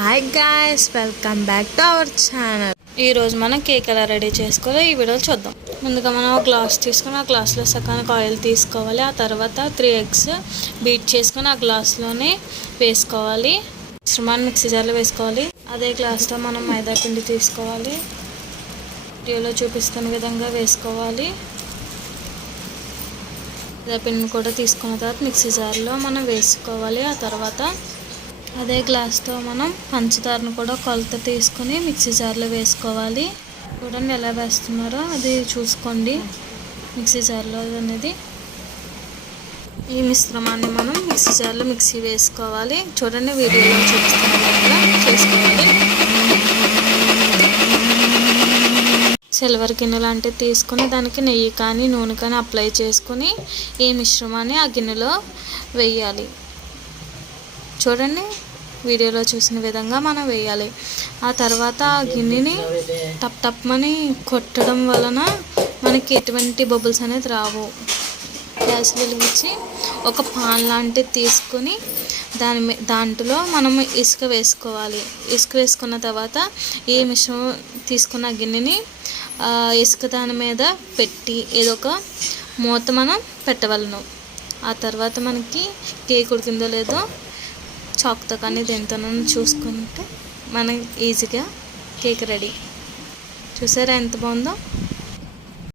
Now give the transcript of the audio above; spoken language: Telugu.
Hi guys welcome back to our channel ఈరోజు మనం కేక్ ఎలా రెడీ చేసుకోవాలో ఈ వీడియోలో చూద్దాం. ముందుగా మనం ఒక గ్లాస్ తీసుకొని ఆ గ్లాస్లో సకానికి ఆయిల్ తీసుకోవాలి. ఆ తర్వాత త్రీ ఎగ్స్ బీట్ చేసుకుని ఆ గ్లాస్లోనే వేసుకోవాలి. మిశ్రమాన్ని మిక్సీ జార్లో వేసుకోవాలి. అదే గ్లాస్లో మనం మైదా పిండి తీసుకోవాలి. వీడియోలో చూపిస్తున్న విధంగా వేసుకోవాలి. మైదా పిండిని కూడా తీసుకున్న తర్వాత మిక్సీ జార్లో మనం వేసుకోవాలి. ఆ తర్వాత అదే గ్లాస్తో మనం పంచదారను కూడా కొలత తీసుకుని మిక్సీ జార్లో వేసుకోవాలి. చూడండి ఎలా వేస్తున్నారో అది చూసుకోండి. మిక్సీ జార్లో అనేది ఈ మిశ్రమాన్ని మనం మిక్సీ జార్లో మిక్సీ వేసుకోవాలి. చూడండి వీడియోలో చూపిస్తున్న చేసుకోవాలి సిల్వర్ గిన్నె లాంటివి తీసుకుని దానికి నెయ్యి కానీ నూనె కానీ అప్లై చేసుకుని ఈ మిశ్రమాన్ని ఆ గిన్నెలో వేయాలి. చూడండి వీడియోలో చూసిన విధంగా మనం వేయాలి. ఆ తర్వాత ఆ గిన్నెని టప్ టప్మని కొట్టడం వలన మనకి ఎటువంటి బబుల్స్ అనేది రావు. గ్యాస్ వెలిగించి ఒక పాన్ లాంటిది తీసుకొని దాని దాంట్లో మనం ఇసుక వేసుకోవాలి. ఇసుక వేసుకున్న తర్వాత ఈ మిశ్రమం తీసుకున్న గిన్నెని ఇసుక దాని మీద పెట్టి ఏదో ఒక మూత మనం పెట్టవలను. ఆ తర్వాత మనకి కేక్ ఉడికిందో లేదో చాక్తో కానీ దేంతోనో చూసుకుంటే మనం ఈజీగా కేక్ రెడీ. చూసారా ఎంత బాగుందో?